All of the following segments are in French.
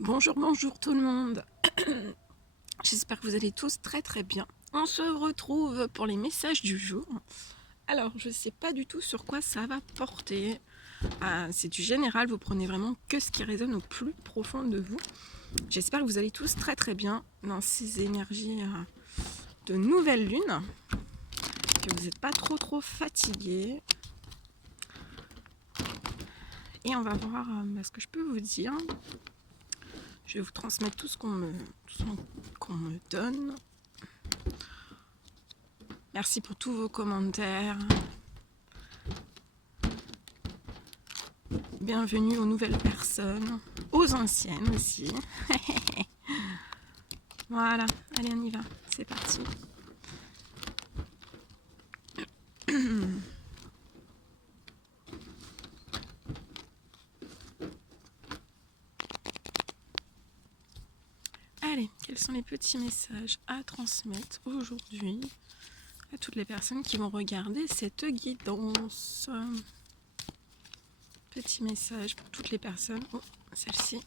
Bonjour, bonjour tout le monde. J'espère que vous allez tous très très bien. On se retrouve pour les messages du jour. Alors, je ne sais pas du tout sur quoi ça va porter. C'est du général, vous prenez vraiment que ce qui résonne au plus profond de vous. J'espère que vous allez tous très très bien dans ces énergies de nouvelle lune, que vous n'êtes pas trop fatigués. Et on va voir ce que je peux vous dire. Je vais vous transmettre tout ce qu'on me donne. Merci pour tous vos commentaires. Bienvenue aux nouvelles personnes, aux anciennes aussi. Voilà, allez on y va, c'est parti. Allez, quels sont les petits messages à transmettre aujourd'hui à toutes les personnes qui vont regarder cette guidance? Petit message pour toutes les personnes. Oh, celle-ci.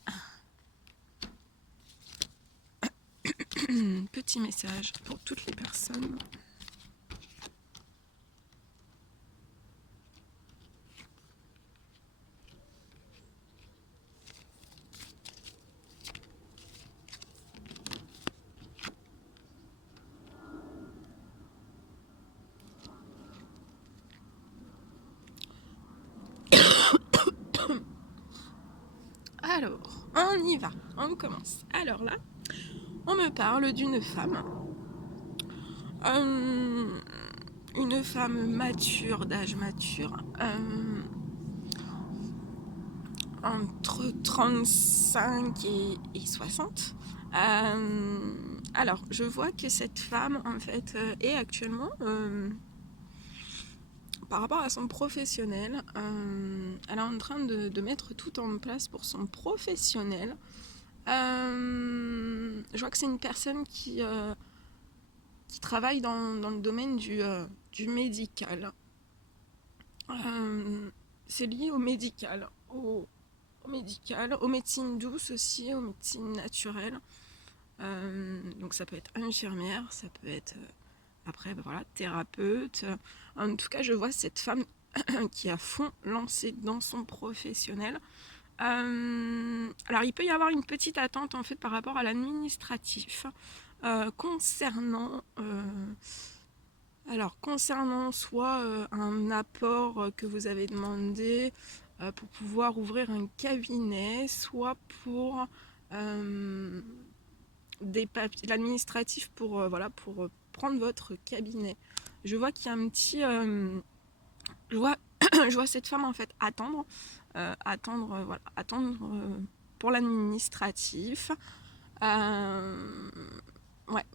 Petit message pour toutes les personnes. Alors, on y va, on commence. Alors là, on me parle d'une femme. Une femme mature, d'âge mature, entre 35 et 60. Alors, je vois que cette femme, en fait, est actuellement, par rapport à son professionnel, elle est en train de mettre tout en place pour son professionnel. Je vois que c'est une personne qui travaille dans le domaine du médical. C'est lié au médical, aux médecines douces aussi, aux médecines naturelles. Donc ça peut être infirmière, ça peut être après voilà, thérapeute. En tout cas, je vois cette femme qui est à fond lancée dans son professionnel. Alors il peut y avoir une petite attente en fait par rapport à l'administratif concernant soit un apport que vous avez demandé pour pouvoir ouvrir un cabinet, soit pour des papiers, l'administratif pour pour prendre votre cabinet. Je vois qu'il y a un petit, je vois cette femme en fait attendre pour l'administratif. Ouais,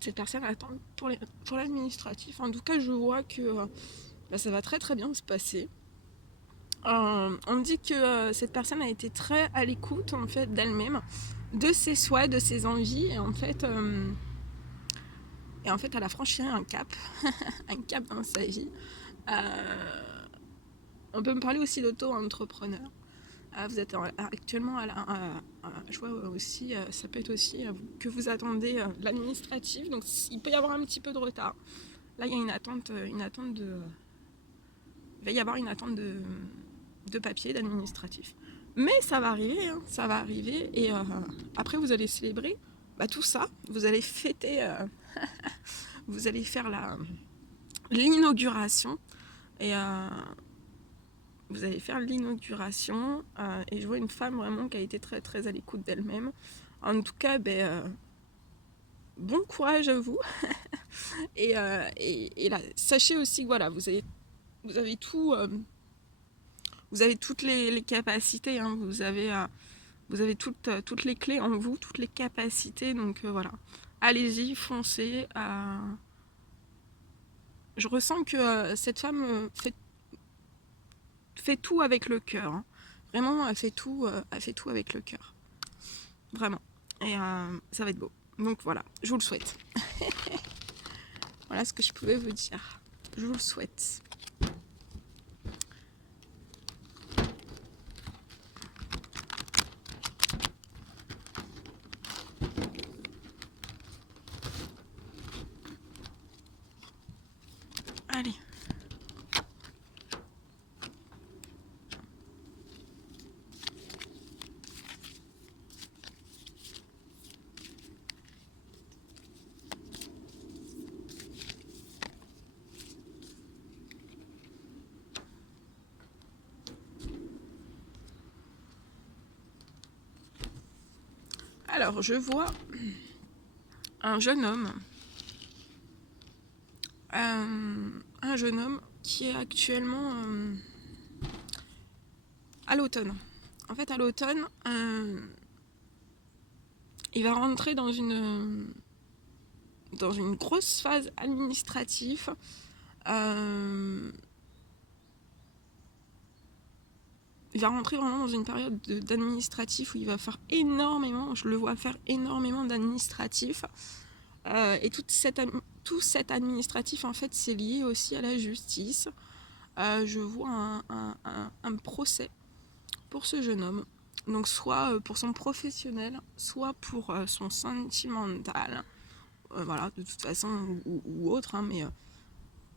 cette personne attend pour l'administratif. En tout cas, je vois que ça va très très bien se passer. On me dit que cette personne a été très à l'écoute en fait d'elle-même, de ses souhaits, de ses envies, et en fait, elle a franchi un cap, un cap dans sa vie. On peut me parler aussi d'auto-entrepreneur. Vous êtes actuellement je vois aussi, ça peut être aussi que vous attendez l'administratif, donc il peut y avoir un petit peu de retard. Là, il y a une attente de. Il va y avoir une attente de papier, d'administratif. Mais ça va arriver, hein, ça va arriver. Et après, vous allez célébrer tout ça. Vous allez fêter, vous allez faire l'inauguration. Et vous allez faire l'inauguration. Et je vois une femme vraiment qui a été très très à l'écoute d'elle-même. En tout cas, bon courage à vous. et là, sachez aussi que voilà, vous avez tout. Vous avez toutes les capacités, hein, vous avez toutes les clés en vous, toutes les capacités, donc voilà. Allez-y, foncez. Je ressens que cette femme fait tout avec le cœur. Hein. Vraiment, elle fait tout avec le cœur. Vraiment. Et ça va être beau. Donc voilà, je vous le souhaite. Voilà ce que je pouvais vous dire. Je vous le souhaite. Alors, je vois un jeune homme. Un jeune homme qui est actuellement à l'automne. En fait, à l'automne, il va rentrer dans une grosse phase administrative. Il va rentrer vraiment dans une période d'administratif où il va faire énormément, je le vois faire énormément d'administratif. Et tout cet administratif, en fait, c'est lié aussi à la justice. Je vois un procès pour ce jeune homme. Donc soit pour son professionnel, soit pour son sentimental. Voilà, de toute façon, ou autre, hein, mais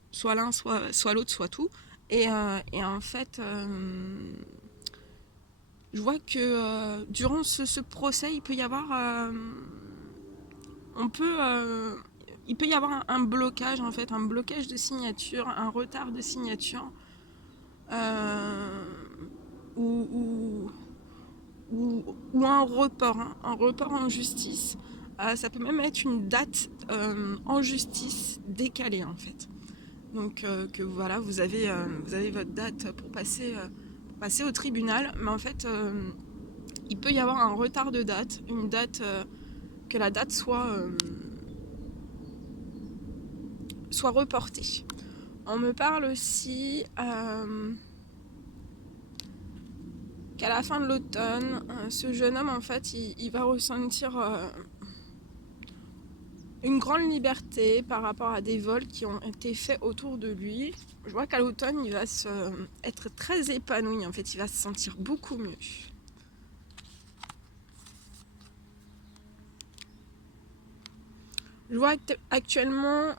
soit l'un, soit l'autre, soit tout. Et en fait, je vois que durant ce procès, il peut y avoir... il peut y avoir un blocage, en fait, un blocage de signature, un retard de signature. Ou un report, hein, un report en justice. Ça peut même être une date en justice décalée, en fait. Donc que voilà, vous avez votre date pour passer au tribunal, mais en fait il peut y avoir un retard de date, une date que la date soit reportée. On me parle aussi qu'à la fin de l'automne, ce jeune homme, en fait, il va ressentir une grande liberté par rapport à des vols qui ont été faits autour de lui. Je vois qu'à l'automne, il va être très épanoui, en fait, il va se sentir beaucoup mieux. Je vois actuellement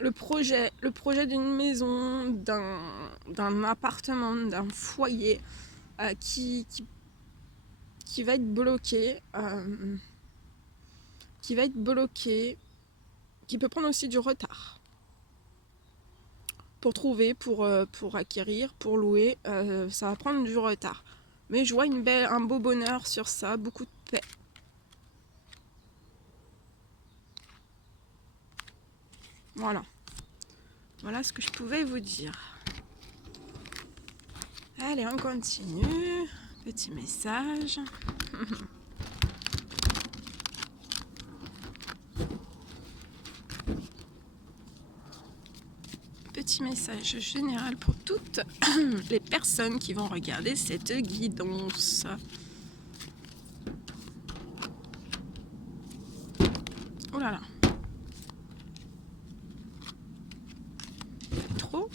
le projet d'une maison, d'un appartement, d'un foyer qui va être bloqué, qui peut prendre aussi du retard pour trouver, pour acquérir, pour louer, ça va prendre du retard. Mais je vois un beau bonheur sur ça, beaucoup de paix. Voilà ce que je pouvais vous dire. Allez, on continue. Petit message. Petit message général pour toutes les personnes qui vont regarder cette guidance. Oh là là. C'est trop.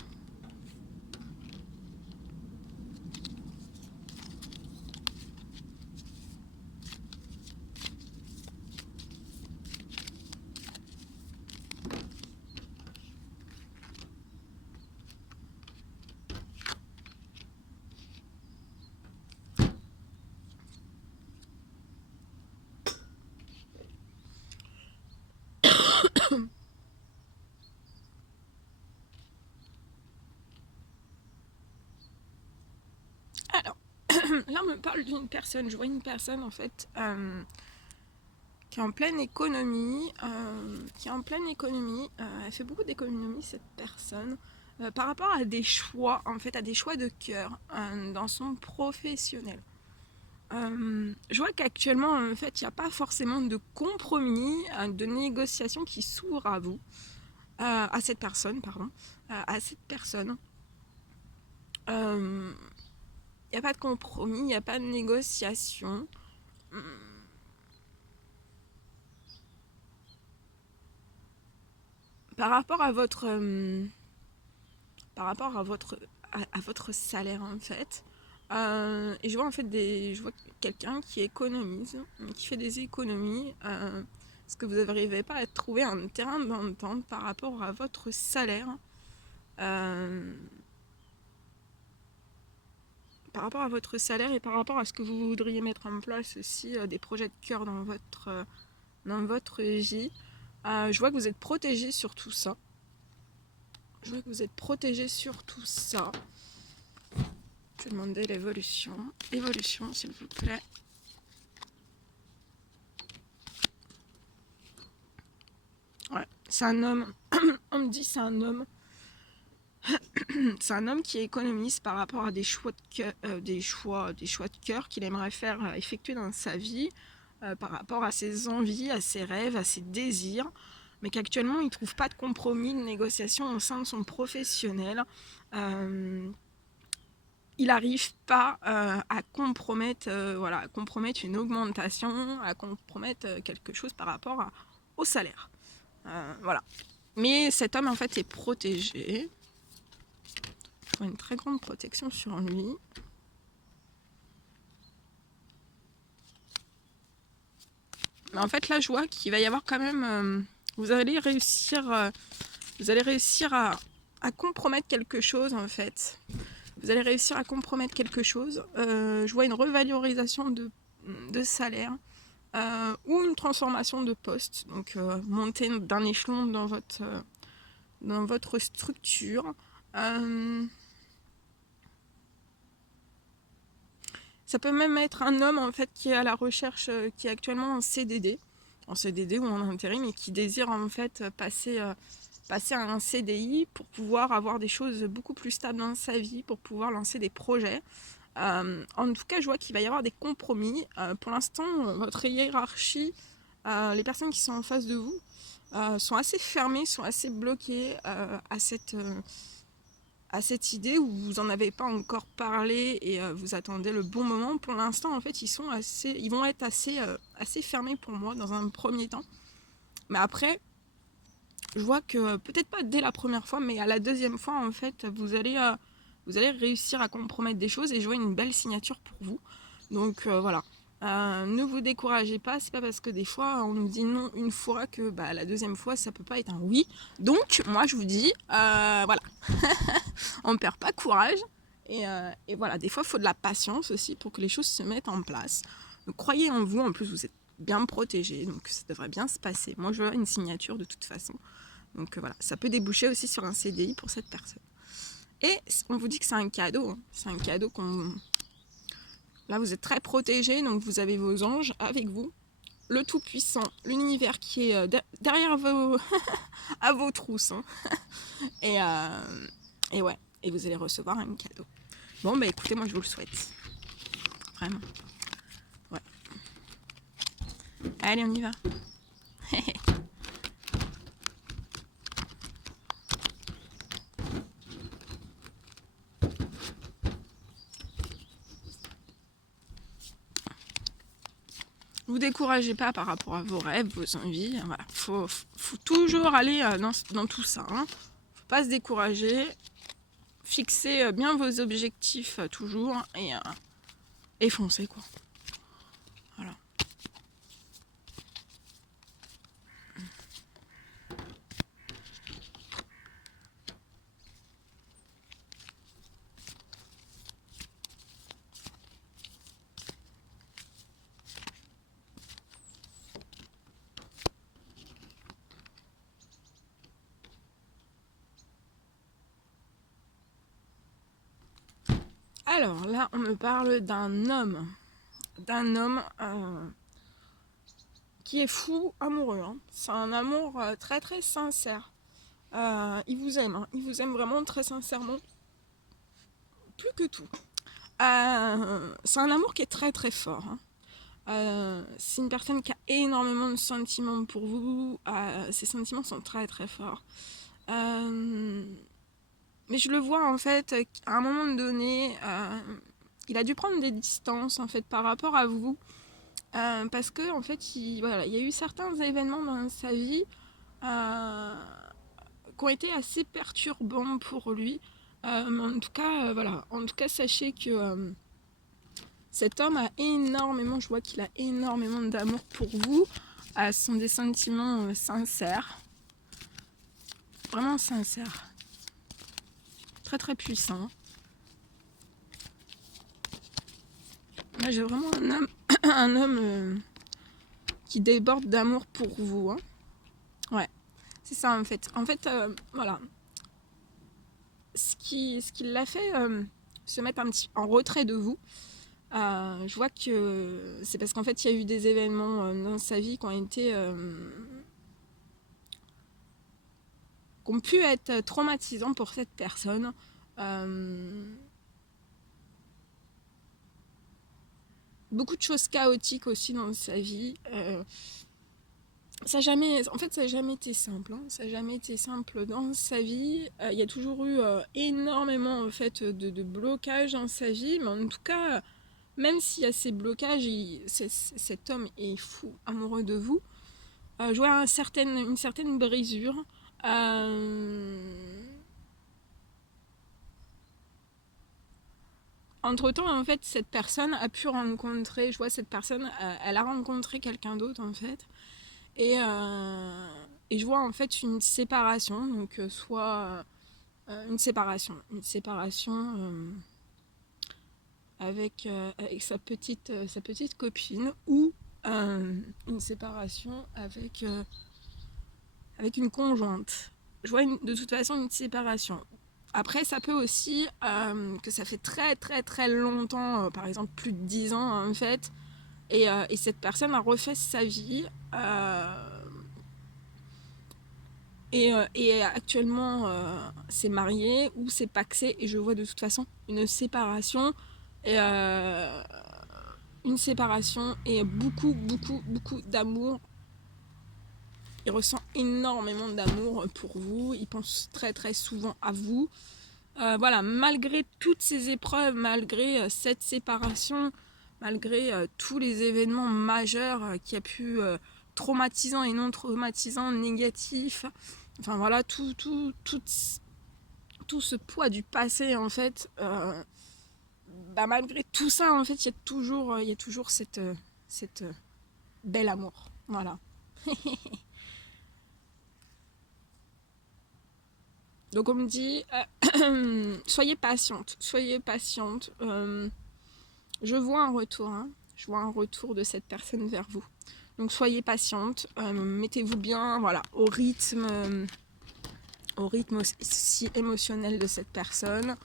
Alors, là on me parle d'une personne. Je vois une personne en fait qui est en pleine économie. Elle fait beaucoup d'économie, cette personne. Par rapport à des choix, en fait, à des choix de cœur dans son professionnel. Je vois qu'actuellement, en fait, il n'y a pas forcément de compromis, de négociation qui s'ouvre à vous, à cette personne, pardon, à cette personne. Il n'y a pas de compromis, il n'y a pas de négociation. Par rapport à votre salaire, en fait. Et je vois en fait je vois quelqu'un qui économise, qui fait des économies, parce que vous n'arrivez pas à trouver un terrain d'entente par rapport à votre salaire. Par rapport à votre salaire et par rapport à ce que vous voudriez mettre en place aussi, des projets de cœur dans votre vie. Je vois que vous êtes protégé sur tout ça. Je Je vais demander l'évolution. Évolution, s'il vous plaît. Ouais, c'est un homme. On me dit c'est un homme. C'est un homme qui économise par rapport à des choix de cœur, des choix de cœur qu'il aimerait faire effectuer dans sa vie, par rapport à ses envies, à ses rêves, à ses désirs, mais qu'actuellement il ne trouve pas de compromis, de négociation au sein de son professionnel. Il n'arrive pas à compromettre, à compromettre une augmentation, à compromettre quelque chose par rapport au salaire. Voilà. Mais cet homme en fait est protégé. Il a une très grande protection sur lui. Mais en fait là je vois qu'il va y avoir quand même... vous allez réussir à compromettre quelque chose en fait. Vous allez réussir à compromettre quelque chose. Je vois une revalorisation de salaire ou une transformation de poste. Donc monter d'un échelon dans votre structure. Ça peut même être un homme en fait qui est à la recherche, qui est actuellement en CDD ou en intérim et qui désire en fait passer à un CDI pour pouvoir avoir des choses beaucoup plus stables dans sa vie, pour pouvoir lancer des projets. En tout cas, je vois qu'il va y avoir des compromis. Pour l'instant, votre hiérarchie, les personnes qui sont en face de vous, sont assez fermées, sont assez bloquées à cette idée où vous n'en avez pas encore parlé et vous attendez le bon moment. Pour l'instant, en fait, ils vont être assez fermés pour moi dans un premier temps. Mais après, je vois que peut-être pas dès la première fois, mais à la deuxième fois, en fait, vous allez réussir à compromettre des choses et je vois une belle signature pour vous. Donc voilà. Ne vous découragez pas, c'est pas parce que des fois on nous dit non une fois que la deuxième fois ça peut pas être un oui. Donc moi je vous dis voilà, on ne perd pas courage et voilà, des fois il faut de la patience aussi pour que les choses se mettent en place. Donc croyez en vous, en plus vous êtes bien protégés, donc ça devrait bien se passer. Moi je veux une signature de toute façon. Donc voilà, ça peut déboucher aussi sur un CDI pour cette personne. Et on vous dit que c'est un cadeau, hein. C'est un cadeau qu'on... Là, vous êtes très protégés, donc vous avez vos anges avec vous. Le Tout-Puissant, l'univers qui est derrière à vos trousses. Hein. Et ouais, et vous allez recevoir un cadeau. Bon, écoutez, moi je vous le souhaite. Vraiment. Ouais. Allez, on y va. Vous découragez pas par rapport à vos rêves, vos envies. Voilà. Faut toujours aller dans tout ça. Hein. Faut pas se décourager. Fixez bien vos objectifs toujours et foncez quoi. Voilà. Alors là, on me parle d'un homme qui est fou amoureux. Hein. C'est un amour très très sincère. Il vous aime, hein. Il vous aime vraiment très sincèrement, plus que tout. C'est un amour qui est très très fort. Hein. C'est une personne qui a énormément de sentiments pour vous. Ces sentiments sont très très forts. Mais je le vois en fait, à un moment donné, il a dû prendre des distances en fait par rapport à vous. Parce que en fait, il y a eu certains événements dans sa vie qui ont été assez perturbants pour lui. Mais en tout cas, En tout cas, sachez que cet homme a énormément, je vois qu'il a énormément d'amour pour vous. Ce sont des sentiments sincères. Vraiment sincères. Très très puissants. Moi, j'ai vraiment un homme qui déborde d'amour pour vous. Hein. Ouais, c'est ça en fait. En fait, voilà. Ce qui l'a fait se mettre un petit en retrait de vous. Je vois que c'est parce qu'en fait il y a eu des événements dans sa vie qui ont pu être traumatisants pour cette personne. Beaucoup de choses chaotiques aussi dans sa vie. Ça n'a jamais été simple. Ça n'a jamais été simple dans sa vie. Il y a toujours eu énormément en fait de blocages dans sa vie, mais en tout cas, même s'il y a ces blocages, cet homme est fou amoureux de vous. Je vois une certaine brisure. Entre-temps, en fait, cette personne a pu rencontrer, je vois cette personne, elle a rencontré quelqu'un d'autre, en fait. Et je vois, en fait, une séparation. Donc, soit une séparation avec sa petite copine, ou une séparation avec une conjointe. Je vois de toute façon une séparation. Après, ça peut aussi que ça fait très très très longtemps, par exemple plus de 10 ans en fait, et cette personne a refait sa vie et actuellement s'est mariée ou s'est paxée, et je vois de toute façon une séparation et beaucoup beaucoup beaucoup d'amour. Il ressent énormément d'amour pour vous, il pense très très souvent à vous. Voilà, malgré toutes ces épreuves, malgré cette séparation, malgré tous les événements majeurs qui a pu traumatisants et non traumatisants, négatifs, enfin voilà, tout ce poids du passé en fait, malgré tout ça en fait, il y a toujours cette bel amour, voilà. Donc on me dit, soyez patiente. Je vois un retour, je vois un retour de cette personne vers vous. Donc soyez patiente, mettez-vous bien, voilà, au rythme aussi émotionnel de cette personne.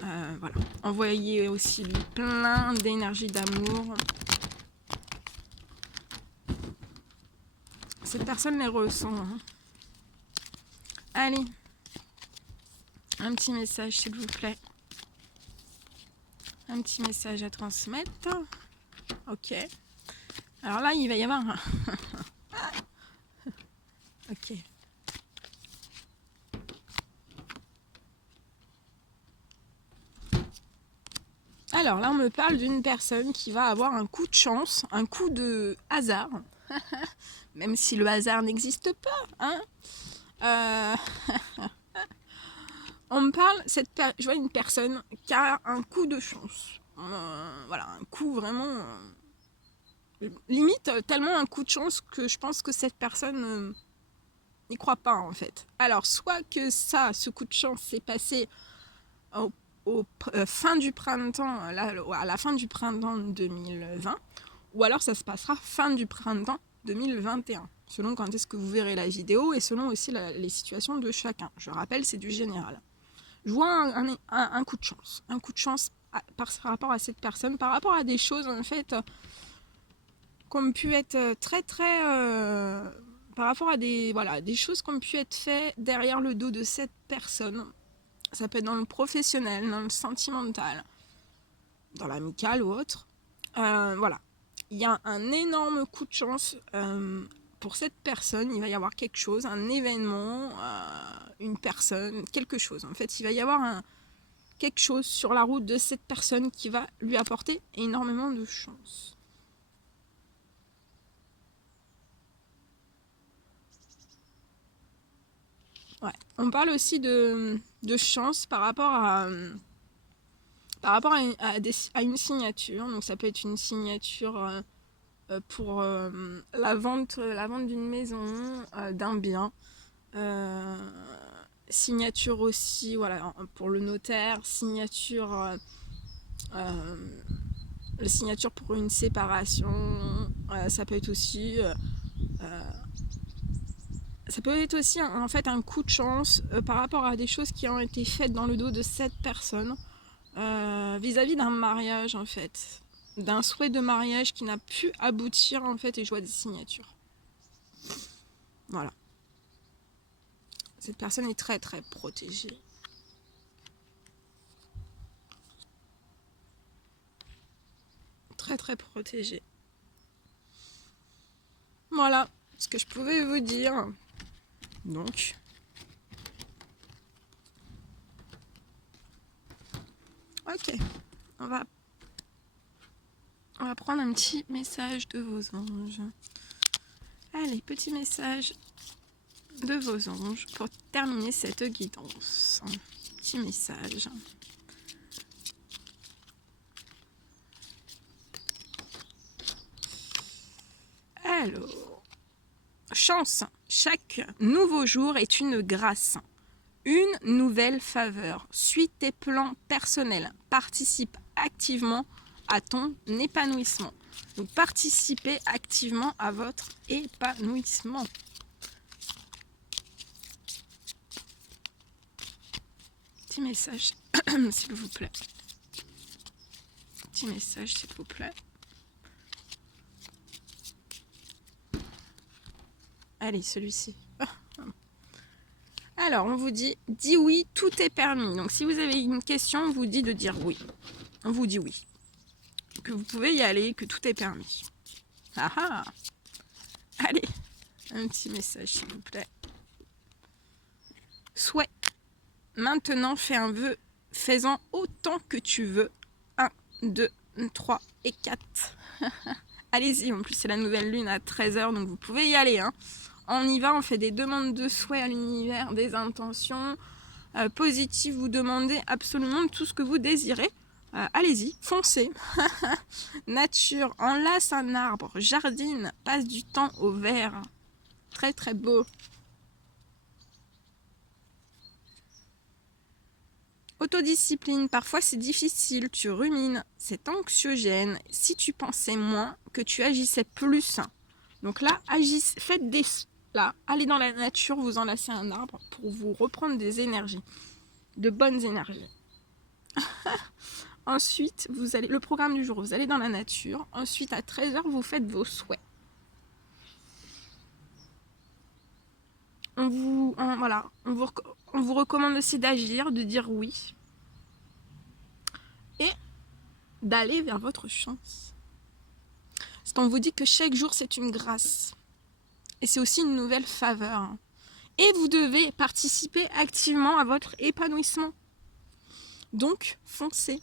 Voilà, envoyez aussi lui plein d'énergie, d'amour. Cette personne les ressent. Allez. Un petit message, s'il vous plaît. Un petit message à transmettre. Ok. Alors là, il va y avoir un... Ok. Alors là, on me parle d'une personne qui va avoir un coup de chance, un coup de hasard. Même si le hasard n'existe pas. On me parle, je vois une personne qui a un coup de chance. Voilà, un coup vraiment... limite, tellement un coup de chance que je pense que cette personne n'y croit pas en fait. Alors, soit que ce coup de chance s'est passé fin du printemps, à la fin du printemps 2020, ou alors ça se passera fin du printemps 2021, selon quand est-ce que vous verrez la vidéo et selon aussi les situations de chacun. Je rappelle, c'est du général. Je vois un coup de chance par rapport à cette personne, par rapport à des choses en fait qui ont pu être très très par rapport à des choses qui ont pu être faites derrière le dos de cette personne. Ça peut être dans le professionnel, dans le sentimental, dans l'amical ou autre. Voilà, il y a un énorme coup de chance pour cette personne. Il va y avoir quelque chose, un événement, une personne, quelque chose. En fait, il va y avoir quelque chose sur la route de cette personne qui va lui apporter énormément de chance. Ouais. On parle aussi de chance par rapport à une signature. Donc ça peut être une signature pour la vente d'une maison, d'un bien. Signature aussi, voilà, pour le notaire, signature pour une séparation. Ça peut être aussi en fait un coup de chance par rapport à des choses qui ont été faites dans le dos de cette personne. vis-à-vis d'un mariage en fait, d'un souhait de mariage qui n'a pu aboutir en fait, et je vois des signatures. Voilà. Cette personne est très très protégée. Très très protégée. Voilà ce que je pouvais vous dire. Donc, ok, on va prendre un petit message de vos anges. Allez, petit message de vos anges pour terminer cette guidance. Petit message. Alors, chance. Chaque nouveau jour est une grâce. Une nouvelle faveur. Suis tes plans personnels. Participe activement à ton épanouissement. Donc, participez activement à votre épanouissement. Petit message, s'il vous plaît. Petit message, s'il vous plaît. Allez, celui-ci. Alors, on vous dit oui, tout est permis. Donc, si vous avez une question, on vous dit de dire oui. On vous dit oui. Que vous pouvez y aller, que tout est permis. Ah ah. Allez, un petit message, s'il vous plaît. Souhait. Maintenant, fais un vœu. Fais-en autant que tu veux. 1, 2, 3 et 4. Allez-y, en plus, c'est la nouvelle lune à 13h, donc vous pouvez y aller, hein. On y va, on fait des demandes de souhaits à l'univers, des intentions positives. Vous demandez absolument tout ce que vous désirez. Allez-y, foncez. Nature, enlace un arbre, jardine, passe du temps au vert. Très très beau. Autodiscipline, parfois c'est difficile, tu rumines, c'est anxiogène. Si tu pensais moins, que tu agissais plus. Donc là, agissez, faites des... Là, allez dans la nature, vous enlacez un arbre pour vous reprendre des énergies, de bonnes énergies. Ensuite, vous allez, le programme du jour, vous allez dans la nature. Ensuite, à 13h, vous faites vos souhaits. On vous recommande aussi d'agir, de dire oui. Et d'aller vers votre chance. Parce qu'on vous dit que chaque jour, c'est une grâce. Et c'est aussi une nouvelle faveur. Et vous devez participer activement à votre épanouissement. Donc, foncez.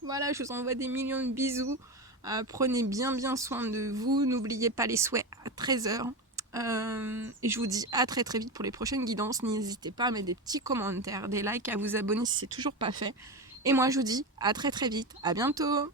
Voilà, je vous envoie des millions de bisous. Prenez bien soin de vous. N'oubliez pas les souhaits à 13h. Et je vous dis à très très vite pour les prochaines guidances. N'hésitez pas à mettre des petits commentaires, des likes, à vous abonner si c'est toujours pas fait. Et moi, je vous dis à très très vite. À bientôt.